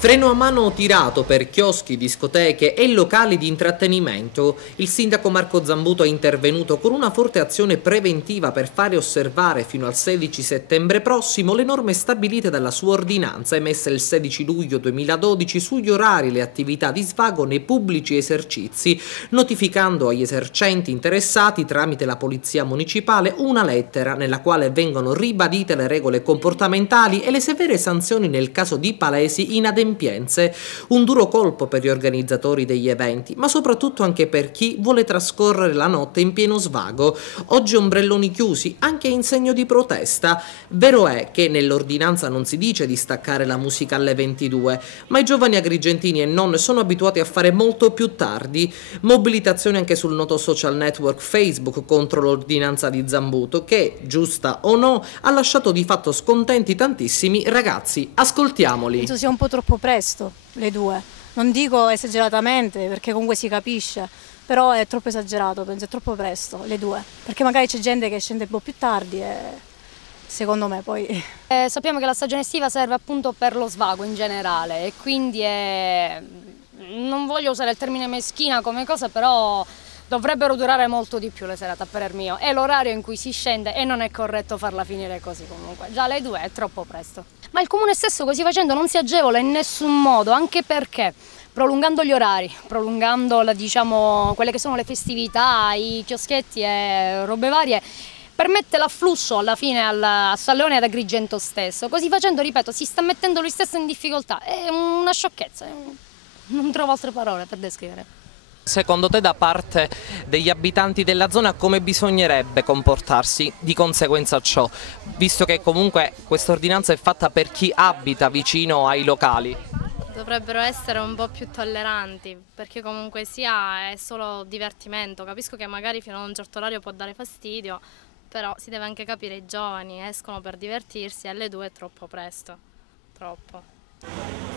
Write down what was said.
Freno a mano tirato per chioschi, discoteche e locali di intrattenimento. Il sindaco Marco Zambuto è intervenuto con una forte azione preventiva per fare osservare fino al 16 settembre prossimo le norme stabilite dalla sua ordinanza emessa il 16 luglio 2012 sugli orari e le attività di svago nei pubblici esercizi, notificando agli esercenti interessati tramite la polizia municipale una lettera nella quale vengono ribadite le regole comportamentali e le severe sanzioni nel caso di palesi inadempienze. Un duro colpo per gli organizzatori degli eventi, ma soprattutto anche per chi vuole trascorrere la notte in pieno svago. Oggi ombrelloni chiusi, anche in segno di protesta. Vero è che nell'ordinanza non si dice di staccare la musica alle 22, ma i giovani agrigentini e non sono abituati a fare molto più tardi. Mobilitazione anche sul noto social network Facebook contro l'ordinanza di Zambuto che, giusta o no, ha lasciato di fatto scontenti tantissimi ragazzi. Ascoltiamoli. Penso sia un po' troppo presto le 2, non dico esageratamente perché comunque si capisce, però è troppo esagerato, penso è troppo presto le 2, perché magari c'è gente che scende un po' più tardi e secondo me poi... Sappiamo che la stagione estiva serve appunto per lo svago in generale e quindi non voglio usare il termine meschina come cosa, però dovrebbero durare molto di più le serate a parer mio, è l'orario in cui si scende e non è corretto farla finire così comunque, già alle 2 è troppo presto. Ma il comune stesso così facendo non si agevola in nessun modo, anche perché prolungando gli orari, prolungando diciamo, quelle che sono le festività, i chioschetti e robe varie, permette l'afflusso alla fine a San Leone e ad Agrigento stesso. Così facendo, ripeto, si sta mettendo lui stesso in difficoltà, è una sciocchezza, non trovo altre parole per descrivere. Secondo te da parte degli abitanti della zona come bisognerebbe comportarsi di conseguenza a ciò, visto che comunque questa ordinanza è fatta per chi abita vicino ai locali? Dovrebbero essere un po' più tolleranti, perché comunque sia è solo divertimento, capisco che magari fino a un certo orario può dare fastidio, però si deve anche capire i giovani escono per divertirsi e alle 2 è troppo presto, troppo.